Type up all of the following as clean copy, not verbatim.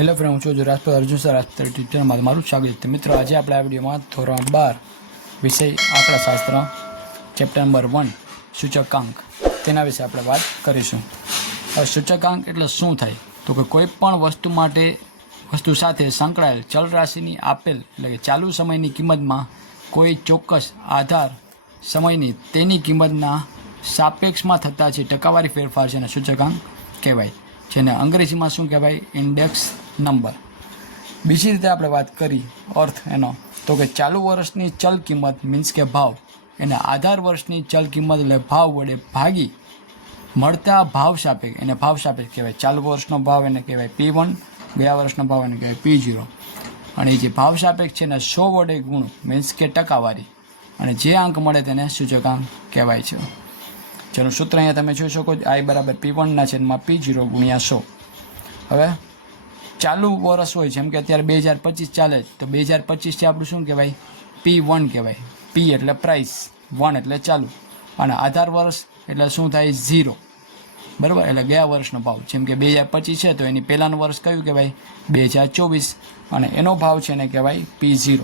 Hello friend, હું છું Rajput Arjun sir Rajput ટ્યુટરમાં તમારું સ્વાગત છે. મિત્રો, આજે આપણે આ વિડીયોમાં ધોરણ 12 વિષય આંકડાશાસ્ત્ર ચેપ્ટર નંબર 1 સૂચકાંક તેના વિશે આપણે વાત કરીશું. હવે સૂચકાંક એટલે શું થાય તો કે કોઈ પણ વસ્તુ સાથે સંકળાયેલ ચલ રાશિની આપેલ એટલે કે ચાલુ સમયની કિંમતમાં કોઈ ચોક્કસ આધાર સમયની તેની કિંમતના સાપેક્ષમાં થતા જે ટકાવારી ફેરફાર છે એને સૂચકાંક કહેવાય, જેને અંગ્રેજીમાં શું કહેવાય? Index number. બીજી રીતે આપણે વાત કરી અર્થ એનો તો કે ચાલુ વર્ષની ચલ કિંમત મીન્સ કે ભાવ એને આધાર વર્ષની ચલ કિંમત એટલે ભાવ વડે ભાગી મળતા ભાવ સાપેક્ષ એને ભાવ સાપેક્ષ કહેવાય. ચાલુ વર્ષનો ભાવ એને કહેવાય P1, ગયા વર્ષનો ભાવ એને કહેવાય P0, અને જે ભાવ સાપેક્ષ છે એને 100 વડે ગુણ મીન્સ કે ટકાવારી, અને જે અંક મળે તેને સૂચકાંક કહેવાય છે. જેનું સૂત્ર અહીંયા તમે જોઈ શકો છો, I બરાબર P1/P0 ગુણ્યા 100. હવે ચાલુ વર્ષ હોય, જેમ કે અત્યારે 2025 ચાલે છે, તો 2025 આપણું શું કહેવાય? P1 કહેવાય. P એટલે પ્રાઇસ, 1 એટલે ચાલુ, અને આધાર વર્ષ એટલે શું થાય? 0, બરાબર? એટલે ગયા વર્ષનો ભાવ. જેમ કે 2025 છે તો એની પહેલાંનું વર્ષ કયું કહેવાય? 2024, અને એનો ભાવ છે એને કહેવાય P0.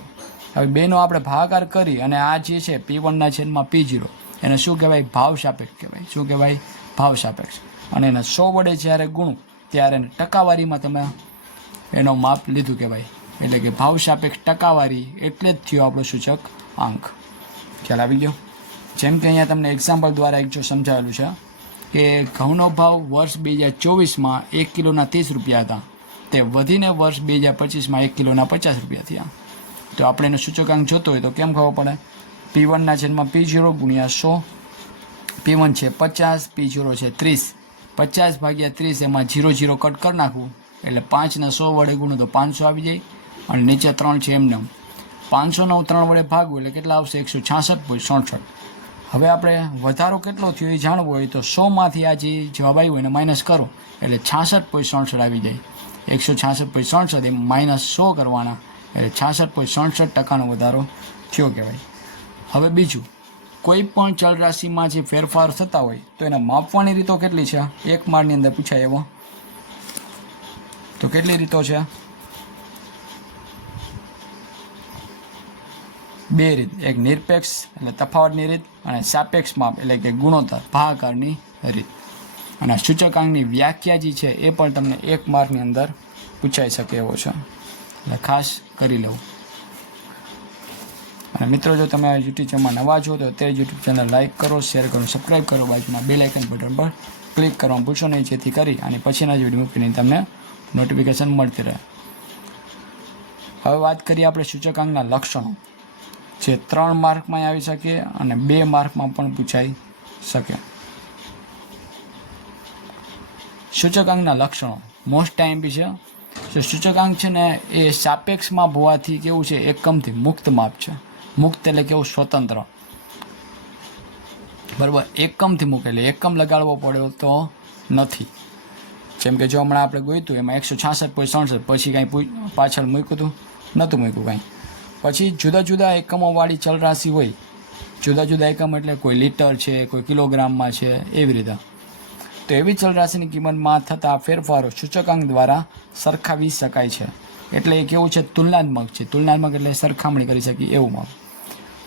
હવે બેનો આપણે ભાગાકાર કરી અને આ જે છે P1/P0 એને શું કહેવાય? ભાવ સાપેક્ષ કહેવાય. શું કહેવાય? ભાવ સાપેક્ષ. અને એને 100 વડે જ્યારે ગુણું ત્યારે એને ટકાવારીમાં તમે એનો માપ લીધું કહેવાય. એટલે કે ભાવ સાપેક્ષ ટકાવારી એટલે જ થયો આપણો સૂચક અંક. ખ્યાલ આવી ગયો? જેમ કે અહીંયા તમને એક્ઝામ્પલ દ્વારા એક જો સમજાવેલું છે કે ઘઉંનો ભાવ વર્ષ 2024માં 1 કિલોના 30 રૂપિયા હતા, તે વધીને વર્ષ 2025માં 1 કિલોના 50 રૂપિયા થયા. તો આપણે એનો સૂચકાંક જોતો હોય તો કેમ ખબર પડે? P1/P0 ગુણ્યા 100. P1 છે 50, P0 છે 30. 50 ભાગ્યા 30 એમાં 0 કટ કરી નાખવું એટલે 5ને 100 વડે ગુણો તો 500 આવી જાય, અને નીચે 3 છે એમને 500 3 વડે ભાગવું એટલે કેટલા આવશે? 166.67. હવે આપણે વધારો કેટલો થયો એ જાણવું હોય તો 100માંથી આ જે જવાબ આવ્યો એને માઇનસ કરો એટલે 66.67 આવી જાય. 166.67 એમ -100 કરવાના એટલે 66.67% વધારો થયો કહેવાય. હવે બીજું, કોઈ પણ ચલ રાશિમાં જે ફેરફાર થતા હોય તો એને માપવાની રીતો કેટલી છે? એક માળની અંદર પૂછાય એવો તો કેટલી રીતો છે? 2 રીત. એક નિરપેક્ષ એટલે તફાવતની રીત, અને સાપેક્ષ માપ એટલે કે ગુણોત્તર ભાગાકારની રીત. અને સૂચકાંકની વ્યાખ્યા જે છે એ પણ તમને 1 માર્કની અંદર પૂછાઈ શકે એવો છે, એટલે ખાસ કરી લેવું. અને મિત્રો, જો તમે યુટ્યુબ ચેનલમાં નવા છો તો અત્યારે યુટ્યુબ ચેનલ લાઇક કરો, શેર કરો, સબસ્ક્રાઈબ કરો, બાજુમાં બેલ આઇકન બટન પર ક્લિક કરવાનું ભૂલશો નહીં, જેથી કરી અને પછીના જ વિડીયો મૂકીને તમને નોટિફિકેશન મળતી રહે. હવે વાત કરીએ આપણે સૂચકાંકના લક્ષણો, જે 3 માર્કમાં આવી શકે અને 2 માર્કમાં પણ પૂછાઈ શકે. સૂચકાંકના લક્ષણો મોસ્ટ ટાઈમ બી છે. તો સૂચકાંક છે ને એ સાપેક્ષ માપ હોવાથી કેવું છે? એકમથી મુક્ત માપ છે. મુક્ત એટલે કેવું? સ્વતંત્ર, બરાબર? એકમથી મૂકે એટલે એકમ લગાડવો પડ્યો તો નથી. જેમ કે જો હમણાં આપણે ગોઈતું એમાં 166.67, પછી કાંઈ પાછળ મૂક્યું હતું? નહોતું મૂક્યું કાંઈ. પછી જુદા જુદા એકમોવાળી ચલ રાશિ હોય, જુદા જુદા એકમ એટલે કોઈ લીટર છે, કોઈ કિલોગ્રામમાં છે, એવી રીતે. તો એવી ચલ રાશિની કિંમતમાં થતા ફેરફારો સૂચકાંક દ્વારા સરખાવી શકાય છે. એટલે એ કેવું છે? તુલનાત્મક છે. તુલનાત્મક એટલે સરખામણી કરી શકીએ એવું માપ.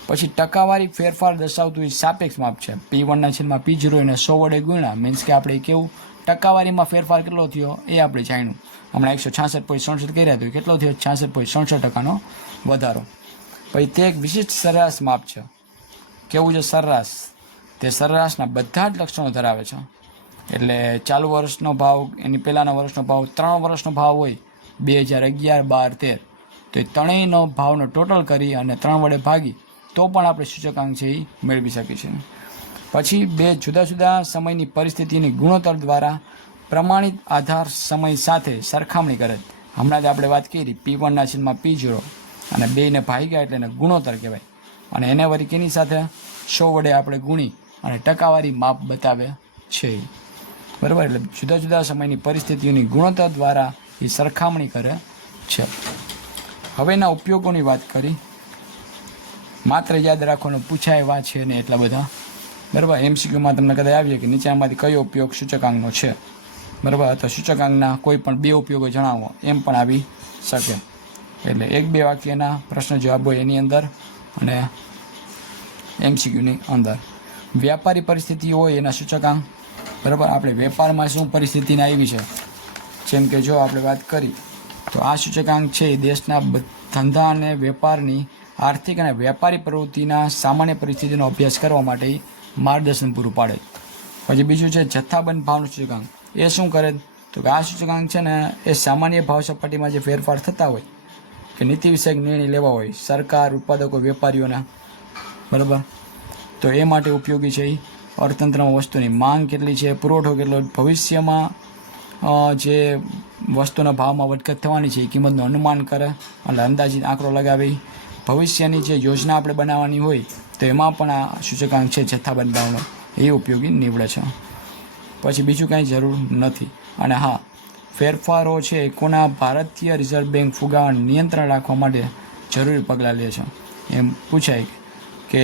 પછી ટકાવારી ફેરફાર દર્શાવતું એ સાપેક્ષ માપ છે. P1/P0 એને 100 વડે ગુણ્યા મીન્સ કે આપણે કેવું ટકાવારીમાં ફેરફાર કેટલો થયો એ આપણે જાણ્યું. હમણાં 166.67 કર્યા તો કેટલો થયો? 66.67% વધારો. પછી તે એક વિશિષ્ટ સરેરાશ માપ છે. કેવું છે? સરેરાશ. તે સરેરાશના બધા જ લક્ષણો ધરાવે છે. એટલે ચાલુ વર્ષનો ભાવ, એની પહેલાંના વર્ષનો ભાવ, 3 વર્ષનો ભાવ હોય 2011, 12, 13, તો એ ત્રણેયનો ભાવનો ટોટલ કરી અને 3 વડે ભાગી તો પણ આપણે સૂચકાંક છે એ મેળવી શકીએ છીએ. પછી 2 જુદા જુદા સમયની પરિસ્થિતિની ગુણોત્તર દ્વારા પ્રમાણિત આધાર સમય સાથે સરખામણી કરે. હમણાં જ આપણે વાત કરી P1/P0 અને 2ને ભાગ્યા એટલે એને ગુણોત્તર કહેવાય. અને એને વળી કેની સાથે? 100 વડે આપણે ગુણી અને ટકાવારી માપ બતાવે છે, બરાબર? એટલે જુદા જુદા સમયની પરિસ્થિતિઓની ગુણોત્તર દ્વારા એ સરખામણી કરે છે. હવે એના ઉપયોગોની વાત કરી. માત્ર યાદ રાખવાનું પૂછાય એવા છે ને એટલા બધા, બરાબર? MCQમાં તમને કદાચ આવીએ કે નીચેનામાંથી કયો ઉપયોગ સૂચકાંકનો છે. બરાબર, અથવા સૂચકાંકના કોઈ પણ બે ઉપયોગો જણાવો એમ પણ આવી શકે. એટલે 1-2 વાક્યના પ્રશ્ન જવાબ હોય એની અંદર અને MCQની અંદર. વ્યાપારી પરિસ્થિતિ હોય એના સૂચકાંક. બરાબર, આપણે વેપારમાં શું પરિસ્થિતિને આવી છે, જેમ કે જો આપણે વાત કરી તો આ સૂચકાંક છે એ દેશના ધંધા અને વેપારની આર્થિક અને વ્યાપારી પ્રવૃત્તિના સામાન્ય પરિસ્થિતિનો અભ્યાસ કરવા માટે માર્ગદર્શન પૂરું પાડે. પછી બીજું છે જથ્થાબંધ ભાવનું સૂચકાંક. એ શું કરે તો કે આ સૂચકાંક છે ને એ સામાન્ય ભાવ સપાટીમાં જે ફેરફાર થતા હોય કે નીતિ વિષયક નિર્ણય લેવા હોય સરકાર, ઉત્પાદકો, વેપારીઓના, બરાબર, તો એ માટે ઉપયોગી છે. અર્થતંત્રમાં વસ્તુની માંગ કેટલી છે, પુરવઠો કેટલો, ભવિષ્યમાં જે વસ્તુના ભાવમાં વધઘટ થવાની છે એ કિંમતનું અનુમાન કરે અને અંદાજિત આંકડો લગાવી ભવિષ્યની જે યોજના આપણે બનાવવાની હોય તો એમાં પણ આ સૂચકાંક છે જથ્થાબંધ ભાવનો એ ઉપયોગી નીવડે છે. પછી બીજું કાંઈ જરૂર નથી. અને હા, ફેરફારો છે કોના ભારતીય રિઝર્વ બેંક ફુગાવા નિયંત્રણ રાખવા માટે જરૂરી પગલાં લે છે એમ પૂછાય કે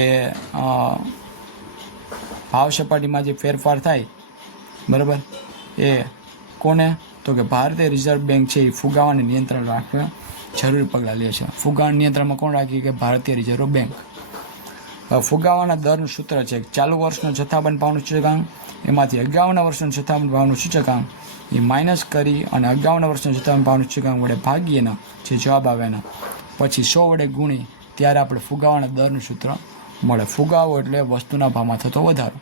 ભાવ સપાટીમાં જે ફેરફાર થાય, બરાબર, એ કોને તો કે ભારતીય રિઝર્વ બેંક છે એ ફુગાવાને નિયંત્રણ રાખવા જરૂરી પગલાં લે છે. ફુગાવાના નિયંત્રણમાં કોણ રાખે કે ભારતીય રિઝર્વ બેંક. ફુગાવાના દરનું સૂત્ર છે ચાલુ વર્ષનો જથ્થાબંધ ભાવનું સૂચકાંક એમાંથી અગાઉના વર્ષનો જથ્થાબંધ ભાવનું સૂચકાંક એ માઇનસ કરી અને અગાઉના વર્ષનો જથ્થાબંધ ભાવનું સૂચકાંક વડે ભાગીએના જે જવાબ આવે એના પછી 100 વડે ગુણી ત્યારે આપણે ફુગાવાના દરનું સૂત્ર મળે. ફુગાવો એટલે વસ્તુના ભાવમાં થતો વધારો.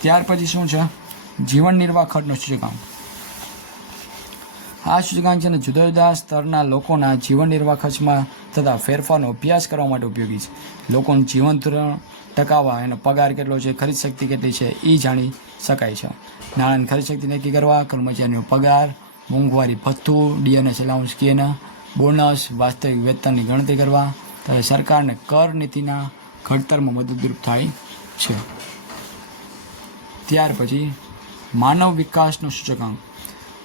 ત્યાર પછી શું છે જીવન નિર્વાહ ખર્ચનો સૂચકાંક. આ સૂચકાંક છે ને જુદા જુદા સ્તરના લોકોના જીવન નિર્વાહ ખર્ચમાં થતા ફેરફારનો અભ્યાસ કરવા માટે ઉપયોગી છે. લોકોનું જીવન ધોરણ ટકાવવા, એનો પગાર કેટલો છે, ખરીદ શક્તિ કેટલી છે એ જાણી શકાય છે. નાણાંની ખરીદ શક્તિ નક્કી કરવા, કર્મચારીનો પગાર, મોંઘવારી ભથ્થું, DNS એલાઉન્સ સ્કીમ, બોનસ, વાસ્તવિક વેતનની ગણતરી કરવા તથા સરકારને કર નીતિના ઘડતરમાં મદદરૂપ થાય છે. ત્યાર પછી માનવ વિકાસનો સૂચકાંક.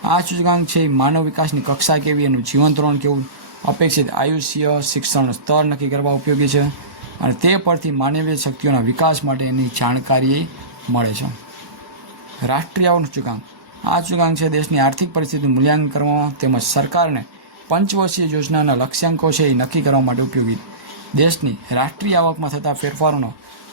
આ સૂચકાંક છે માનવ વિકાસની કક્ષા કેવી, એનું જીવન ધોરણ કેવું, અપેક્ષિત આયુષ્ય, શિક્ષણનું સ્તર નક્કી કરવા ઉપયોગી છે અને તે પરથી માનવીય શક્તિઓના વિકાસ માટે એની જાણકારી મળે છે. રાષ્ટ્રીય આવકનું સૂચકાંક. આ સૂચકાંક છે દેશની આર્થિક પરિસ્થિતિનું મૂલ્યાંકન કરવામાં તેમજ સરકારને પંચવર્ષીય યોજનાના લક્ષ્યાંકો છે એ નક્કી કરવા માટે ઉપયોગી. દેશની રાષ્ટ્રીય આવકમાં થતા ફેરફારોનો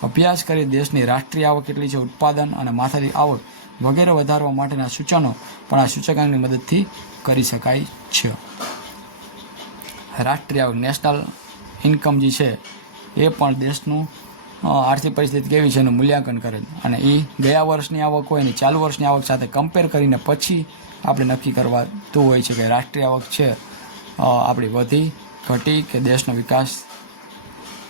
અભ્યાસ કરી દેશની રાષ્ટ્રીય આવક કેટલી છે, ઉત્પાદન અને માથાદીઠ આવક વગેરે વધારવા માટેના સૂચનો પણ આ સૂચકાંકની મદદથી કરી શકાય છે. રાષ્ટ્રીય આવક, નેશનલ ઇન્કમ જે છે એ પણ દેશનું આર્થિક પરિસ્થિતિ કેવી છે એનું મૂલ્યાંકન કરે અને એ ગયા વર્ષની આવક હોય એની ચાલુ વર્ષની આવક સાથે કમ્પેર કરીને પછી આપણે નક્કી કરવાતું હોય છે કે રાષ્ટ્રીય આવક છે આપણી વધી, ઘટી કે દેશનો વિકાસ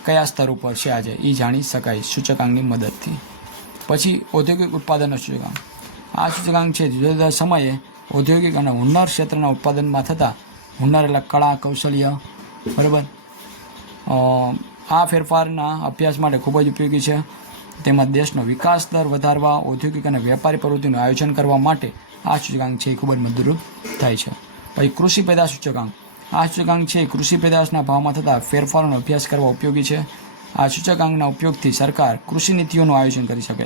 કયા સ્તર ઉપર છે આજે એ જાણી શકાય સૂચકાંકની મદદથી. પછી ઔદ્યોગિક ઉત્પાદનનો સૂચકાંક. આ સૂચકાંક છે જુદા જુદા સમયે ઔદ્યોગિક અને હુન્નર ક્ષેત્રના ઉત્પાદનમાં થતા હુન્નર એટલે કળા, કૌશલ્ય, બરાબર, આ ફેરફારના અભ્યાસ માટે ખૂબ જ ઉપયોગી છે. તેમાં દેશનો વિકાસ દર વધારવા, ઔદ્યોગિક અને વેપારી પ્રવૃત્તિનું આયોજન કરવા માટે આ સૂચકાંક છે એ ખૂબ જ મદદરૂપ થાય છે. પછી કૃષિ પેદાશ સૂચકાંક. આ સૂચકાંક છે કૃષિ પેદાશના ભાવમાં થતા ફેરફારોનો અભ્યાસ કરવા ઉપયોગી છે. આ સૂચકાંકના ઉપયોગથી સરકાર કૃષિ નીતિઓનું આયોજન કરી શકે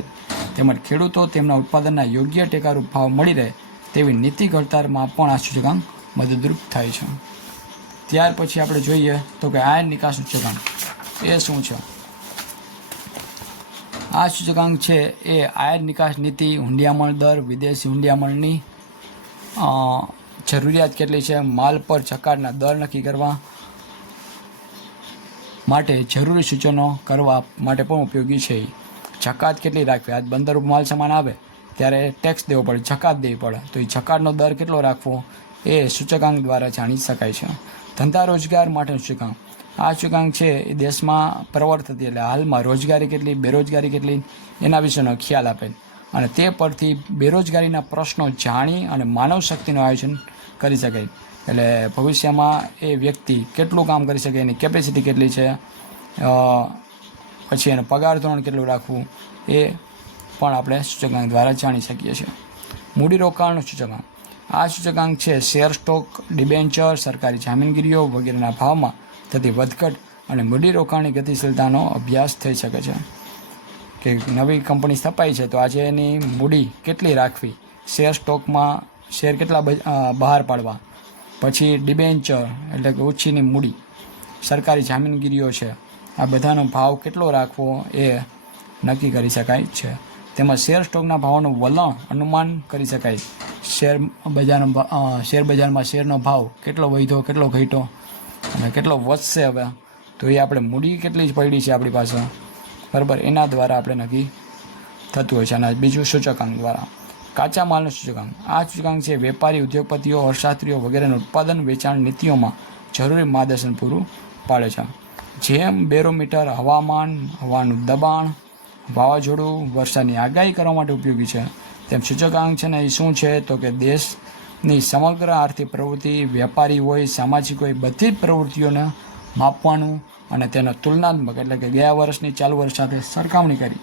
તેમજ ખેડૂતો તેમના ઉત્પાદનના યોગ્ય ટેકારૂપ ભાવ મળી રહે તેવી નીતિ ઘડતરમાં પણ આ સૂચકાંક મદદરૂપ થાય છે. ત્યાર પછી આપણે જોઈએ તો કે આયાત નિકાસ સૂચકાંક એ શું છે. આ સૂચકાંક છે એ આયાત નિકાસ નીતિ, હુંડિયામણ દર, વિદેશી હુંડિયામણની જરૂરિયાત કેટલી છે, માલ પર જકાતના દર નક્કી કરવા માટે જરૂરી સૂચનો કરવા માટે પણ ઉપયોગી છે. જકાત કેટલી રાખવી, આજ બંદર ઉપર માલ સામાન આવે ત્યારે ટેક્સ દેવો પડે, જકાત દેવી પડે, તો એ જકાતનો દર કેટલો રાખવો એ સૂચકાંક દ્વારા જાણી શકાય છે. ધંધા રોજગાર માટેનું સૂચકાંક. આ સૂચકાંક છે એ દેશમાં પ્રવર્તતી એટલે હાલમાં રોજગારી કેટલી, બેરોજગારી કેટલી એના વિશેનો ખ્યાલ આપે અને તે પરથી બેરોજગારીના પ્રશ્નો જાણી અને માનવ શક્તિનું આયોજન કરી શકાય. એટલે ભવિષ્યમાં એ વ્યક્તિ કેટલું કામ કરી શકે, એની કેપેસિટી કેટલી છે, પછી એનો પગાર ધોરણ કેટલું રાખવું એ પણ આપણે સૂચકાંક દ્વારા જાણી શકીએ છીએ. મૂડીરોકાણનું સૂચકાંક. આ સૂચકાંક છે શેર, સ્ટોક, ડિબેન્ચર, સરકારી જામીનગીરીઓ વગેરેના ભાવમાં થતી વધઘટ અને મૂડીરોકાણની ગતિશીલતાનો અભ્યાસ થઈ શકે છે. કે નવી કંપની સ્થપાઈ છે તો આજે એની મૂડી કેટલી રાખવી, શેર સ્ટોકમાં શેર કેટલા બહાર પાડવા, પછી ડિબેન્ચર એટલે કે ઓછીની મૂડી, સરકારી જામીનગીરીઓ છે, આ બધાનો ભાવ કેટલો રાખવો એ નક્કી કરી શકાય છે. તેમજ શેર સ્ટોકના ભાવનું વલણ અનુમાન કરી શકાય. શેર બજારમાં શેરનો ભાવ કેટલો વધ્યો, કેટલો ઘટ્યો અને કેટલો વધશે હવે, તો એ આપણે મૂડી કેટલી જ પડી છે આપણી પાસે, બરાબર, એના દ્વારા આપણે નક્કી થતું હોય છે. અને બીજું સૂચકાંક દ્વારા કાચા માલનો સૂચકાંક. આ સૂચકાંક છે વેપારી, ઉદ્યોગપતિઓ, અર્થશાસ્ત્રીઓ વગેરેના ઉત્પાદન વેચાણ નીતિઓમાં જરૂરી માર્ગદર્શન પૂરું પાડે છે. જેમ બેરોમીટર હવામાન, હવાનું દબાણ, વાવાઝોડું, વરસાદની આગાહી કરવા માટે ઉપયોગી છે, તેમ સૂચકાંક છે ને એ શું છે તો કે દેશની સમગ્ર આર્થિક પ્રવૃત્તિ, વેપારી હોય, સામાજિક હોય, બધી જ પ્રવૃત્તિઓને માપવાનું અને તેનો તુલનાત્મક એટલે કે ગયા વર્ષની ચાલુ વર્ષ સાથે સરખામણી કરી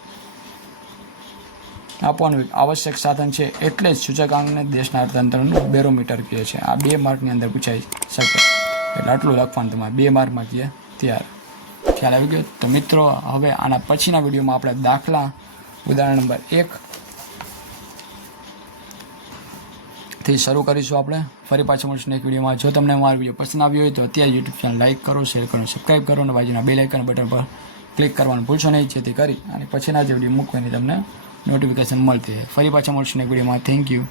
આપવાનું એક આવશ્યક સાધન છે. એટલે જ સૂચકાંકને દેશના અર્થતંત્રનું બેરોમીટર કહે છે. આ 2 માર્કની અંદર પૂછાઈ શકે એટલે આટલું લખવાનું તમારે 2 માર્કમાં કહે ત્યારે. ખ્યાલ આવી ગયો? તો મિત્રો હવે આના પછીના વિડીયોમાં આપણે દાખલા ઉદાહરણ નંબર 1 થી શરૂ કરીશું. આપણે ફરી પાછા મળીશું એક વિડીયોમાં. જો તમને મારો વિડીયો પસંદ આવ્યો હોય તો અત્યારે યુટ્યુબ ચેનલ લાઇક કરો, શેર કરો, સબસ્ક્રાઈબ કરો અને બાજુના બેલ આઇકન બટન પર ક્લિક કરવાનું ભૂલશો નહીં, જેથી કરી અને પછીના જે વિડીયો મૂકવાની તમને નોટિફિકેશન મળતી રહે. ફરી પાછા મળીશું એક વિડીયોમાં. Thank you.